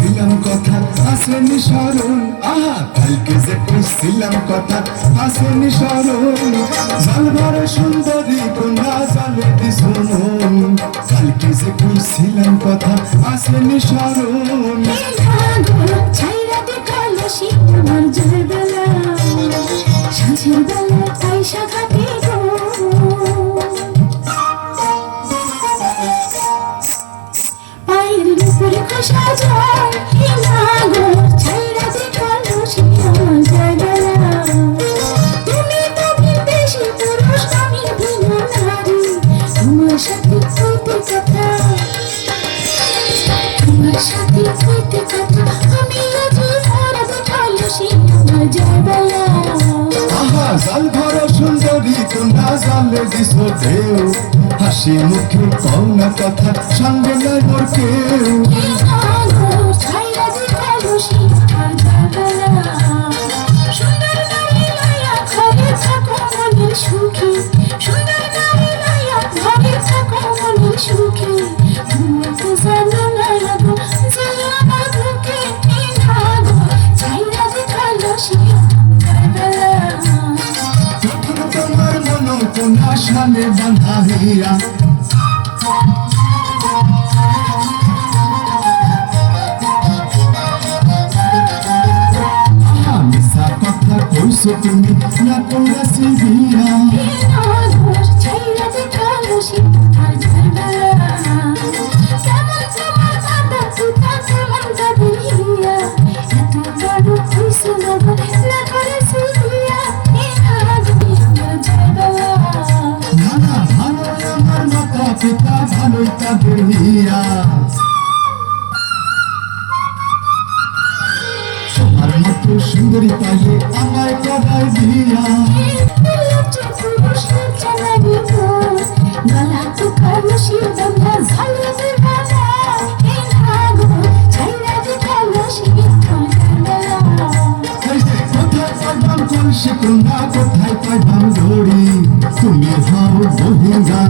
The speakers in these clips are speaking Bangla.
কইছিলাম কথা আসেনি স্মরণ, আহা কালকে যে কইছিলাম কথা আসেনি স্মরণ, জাল ভরে সুন্দরী কন্যা জালে দিছো মন, কালকে যে কইছিলাম কথা আসেনি স্মরণ। ছাইরা দেখালো সে আমার জোর বেলা, সাঁঝের বেলা পয়সা ঘাটে গো। পায়ের উপরে খসা যায় গো, ছাইরা দেখালো সে আমার জোর বেলা। তুমি তো বিদেশি পুরুষ, আমি ভিন্ন নারী, তোমার সাথে কইতে কথা, তোমার সাথে কইতে কথা, আমি আজ ধরা দেখালো সে আমার জোর বেলা। আহা জাল ভরা সুন্দরী কন্যা জালে দিছো ঢেউ, হাসি মুখে কও না কথা সঙ্গে নাই মোর কেউ। ছাইরা দেখালো সে আমার জোর বেলা। সুন্দর নারী লইয়া ঘরে থাকো মনের সুখে, সুন্দর নারী লইয়া ঘরে থাকো মনের সুখে। তুমি তো জানো না গো যে আমার বুকে কি ভাগো, ছাইরা দেখালো সে আমার বেলা। প্রথম তোমার মন কোনা সালে বাঁধা হইয়া, মিশা কথা কইছো তুমি না কইরাছি বিয়া। ছাইরা দেখালো সে আমার জোর বেলা। কেমন তোমার দাদা পিতা কেমন দাদি হিয়া, এত বড় হইছো না গো না করেছি বিয়া। আমার জোর বেলা। না না ভালো আমার মাতা পিতা ভালোই তাদের হিয়া, তোমার মতো সুন্দরী পাইলে আমায় করাই দিয়া। লজ্জা পুরুষ লজ্জা নারী গো, গলা তো কালো সে বাঁধা ঝালে বেলা। এই ভাগো ছাইরা দেখালো সে আমার বেলা। কোথায় পাইবাম কলসি কন্যা, কোথায় পাইবাম দড়ি, তুমি হও বহিঙ্গা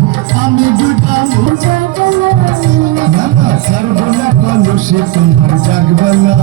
আমি দুইটা জয় বেলা। বাবা সর্বনা কলসি তোমার জাগবেলা।